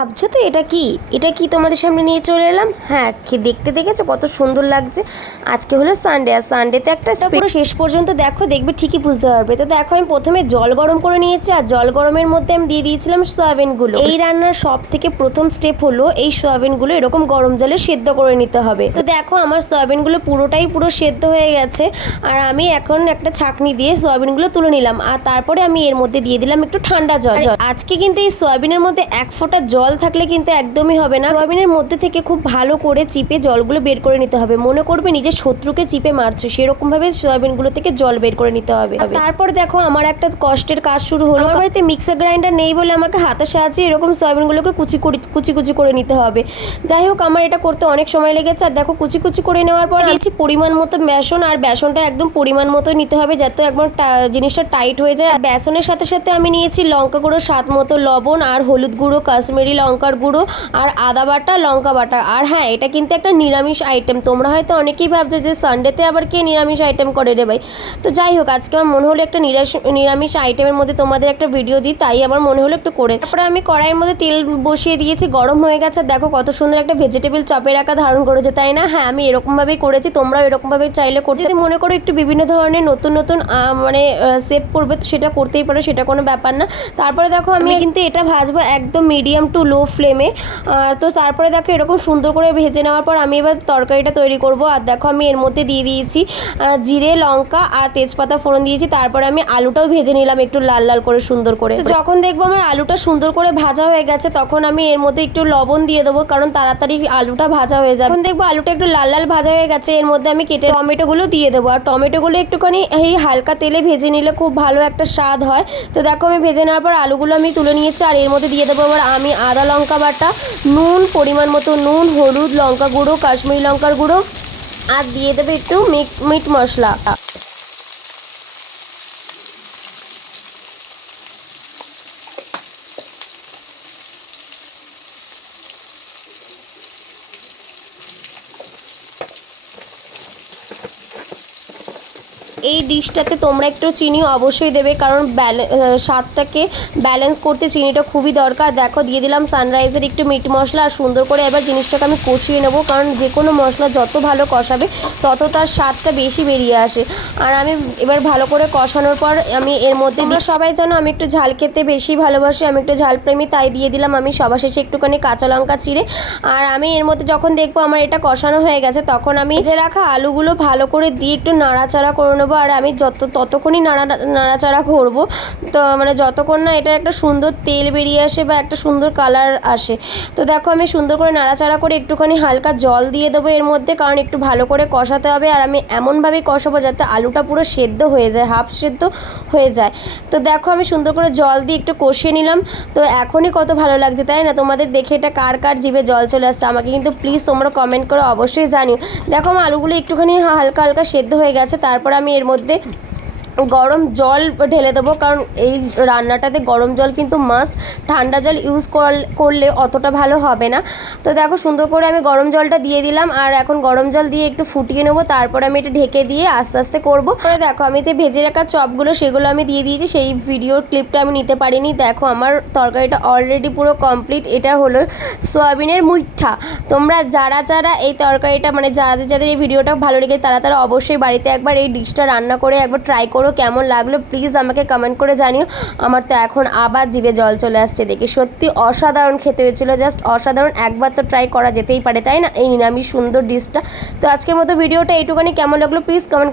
ভাবছো তো এটা কি তোমাদের সামনে নিয়ে চলে এলাম। হ্যাঁ, দেখতে দেখেছো কত সুন্দর লাগছে। আজকে হলো সানডে, আর সানডেতে একটা পুরো শেষ পর্যন্ত দেখবে ঠিকই বুঝতে পারবে। তো দেখো, আমি প্রথমে জল গরম করে নিয়েছি, আর জল গরমের মধ্যে আমি দিয়ে দিয়েছিলাম সয়াবিনগুলো। এই রান্নার সব থেকে প্রথম স্টেপ হলো এই সয়াবিনগুলো এরকম গরম জলে সেদ্ধ করে নিতে হবে। তো দেখো, আমার সয়াবিনগুলো পুরো সেদ্ধ হয়ে গেছে, আর আমি এখন একটা ছাঁকনি দিয়ে সয়াবিনগুলো তুলে নিলাম, আর তারপরে আমি এর মধ্যে দিয়ে দিলাম একটু ঠান্ডা জল। আজকে কিন্তু এই সয়াবিনের মধ্যে এক ফোঁটা জল থাকলে কিন্তু একদমই হবে না। সয়াবিনের মধ্যে থেকে খুব ভালো করে চিপে জলগুলো বের করে নিতে হবে। মনে করবে নিজের শত্রুকে চিপে মারছো, সেরকম ভাবে সয়াবিনগুলো থেকে জল বের করে নিতে হবে। তারপর দেখো, আমার একটা কষ্টের কাজ শুরু হলো। আমার বাড়িতে মিক্সার গ্রাইন্ডার নেই বলে আমাকে হাতের সাহায্যে এরকম সয়াবিনগুলোকে কুচি করে নিতে হবে। যাই হোক, আমার এটা করতে অনেক সময় লেগেছে। আর দেখো, কুচি করে নেওয়ার পর দিয়েছি পরিমাণ মতো বেসন, আর বেসনটা একদম পরিমাণ মতো নিতে হবে যাতে একদম জিনিসটা টাইট হয়ে যায়। আর বেসনের সাথে সাথে আমি নিয়েছি লঙ্কা গুঁড়ো, স্বাদ মতো লবণ, আর হলুদ গুঁড়ো, কাশ্মীরি লঙ্কার গুঁড়ো, আর আদা বাটা, লঙ্কা বাটা। আর হ্যাঁ, এটা কিন্তু একটা নিরামিষ আইটেম। তোমরা হয়তো অনেকেই ভাবছো যে সানডেতে আবার কে নিরামিষ আইটেম করে রে ভাই। তো যাই হোক, আজকে আমার মনে হলো একটা নিরামিষ আইটেমের মধ্যে তোমাদের একটা ভিডিও দিই, তাই আমার মনে হলো একটু করে। তারপরে আমি কড়াইয়ের মধ্যে তেল বসিয়ে দিয়েছি, গরম হয়ে গেছে। দেখো কত সুন্দর একটা ভেজিটেবল চপের আকার ধারণ করেছে, তাই না? হ্যাঁ, আমি এরকমভাবেই করেছি, তোমরাও এরকমভাবে চাইলে করতে। যদি মনে করো একটু বিভিন্ন ধরনের নতুন মানে সেভ করবে, তো সেটা করতেই পারো, সেটা কোনো ব্যাপার না। তারপরে দেখো, আমি কিন্তু এটা ভাজবো একদম মিডিয়াম টু লো ফ্লেমে। আর তো তারপরে দেখো, এরকম সুন্দর করে ভেজে নেওয়ার পর আমি এবার তরকারিটা তৈরি করব। আর দেখো, আমি এর মধ্যে দিয়ে দিয়েছি জিরে, লঙ্কা আর তেজপাতা ফোড়ন দিয়েছি। তারপরে আমি আলুটাও ভেজে নিলাম একটু লাল লাল করে, সুন্দর করে। তো যখন দেখবো আমার আলুটা সুন্দর করে ভাজা হয়ে গেছে, তখন আমি এর মধ্যে একটু লবণ দিয়ে দেবো, কারণ তাড়াতাড়ি আলুটা ভাজা হয়ে যাবে। যখন দেখবো আলুটা একটু লাল লাল ভাজা হয়ে গেছে, এর মধ্যে আমি কেটে টমেটোগুলো দিয়ে দেবো। আর টমেটোগুলো একটুখানি এই হালকা তেলে ভেজে নিলে খুব ভালো একটা স্বাদ হয়। তো দেখো, আমি ভেজে নেওয়ার পর আলুগুলো আমি তুলে নিয়েছি, আর এর মধ্যে দিয়ে দেবো আমি আদা লঙ্কা বাটা, নুন, পরিমাণ মতো নুন, হলুদ, লঙ্কা গুঁড়ো, কাশ্মীরি লঙ্কার গুঁড়ো, আর দিয়ে দেবে একটু মিট মশলা। এই ডিশটাতে তোমরা একটু চিনি অবশ্যই দেবে, কারণ স্বাদটাকে ব্যালেন্স করতে চিনিটা খুবই দরকার। দেখো, দিয়ে দিলাম সানরাইজের একটু মিট মশলা, আর সুন্দর করে এবার জিনিসটাকে আমি কষিয়ে নেবো, কারণ যে কোনো মশলা যত ভালো কষাবে তত তার স্বাদটা বেশি বেরিয়ে আসে। আর আমি এবার ভালো করে কষানোর পর আমি এর মধ্যে সবাই জানো আমি একটু ঝাল খেতে বেশি ভালোবাসি, আমি একটু ঝাল প্রেমী, তাই দিয়ে দিলাম আমি সবার শেষে একটুখানি কাঁচা লঙ্কা চিড়ে। আর আমি এর মধ্যে যখন দেখবো আমার এটা কষানো হয়ে গেছে, তখন আমি যে রাখা আলুগুলো ভালো করে দিয়ে একটু নাড়াচাড়া করে নেবো। আর আমি ততক্ষণই নাড়াচাড়া করবো, তো মানে যতক্ষণ না এটা একটা সুন্দর তেল বেরিয়ে আসে বা একটা সুন্দর কালার আসে। তো দেখো, আমি সুন্দর করে নাড়াচাড়া করে একটুখানি হালকা জল দিয়ে দেবো এর মধ্যে, কারণ একটু ভালো করে কষাতে হবে। আর আমি এমনভাবেই কষাবো যাতে আলুটা পুরো সেদ্ধ হয়ে যায়, হাফ সেদ্ধ হয়ে যায়। তো দেখো, আমি সুন্দর করে জল দিয়ে একটু কষিয়ে নিলাম। তো এখনই কত ভালো লাগছে, তাই না? তোমাদের দেখে এটা কার জিভে জল চলে আসছে আমাকে কিন্তু প্লিজ তোমরা কমেন্ট করে অবশ্যই জানিও। দেখো, আমার আলুগুলো একটুখানি হালকা সেদ্ধ হয়ে গেছে। তারপর আমি এর মধ্যে গরম জল ঢেলে দেবো, কারণ এই রান্নাটাতে গরম জল কিন্তু মাস্ট। ঠান্ডা জল ইউজ করলে অতটা ভালো হবে না। তো দেখো, সুন্দর করে আমি গরম জলটা দিয়ে দিলাম, আর এখন গরম জল দিয়ে একটু ফুটিয়ে নেবো। তারপর আমি এটা ঢেকে দিয়ে আস্তে আস্তে করবো। দেখো, আমি যে ভেজে রাখা চপগুলো সেগুলো আমি দিয়ে দিয়েছি, সেই ভিডিওর ক্লিপটা আমি নিতে পারিনি। দেখো, আমার তরকারিটা অলরেডি পুরো কমপ্লিট। এটা হলো সয়াবিনের মুইঠা। তোমরা যারা এই তরকারিটা মানে যাদের এই ভিডিওটা ভালো লেগে তারা অবশ্যই বাড়িতে একবার এই ডিশটা রান্না করে একবার ট্রাই করো। কেমন লাগলো প্লিজ আমাকে কমেন্ট করে জানিও। আমার তো এখন আবার জিভে জল চলে আসছে দেখে। সত্যি অসাধারণ খেতে হয়েছিল, জাস্ট অসাধারণ। একবার তো ট্রাই করা যেতেই পারে, তাই না, এই নিরামিষ সুন্দর ডিশটা। তো আজকের মতো ভিডিওটা এইটুখানি। কেমন লাগলো প্লিজ কমেন্ট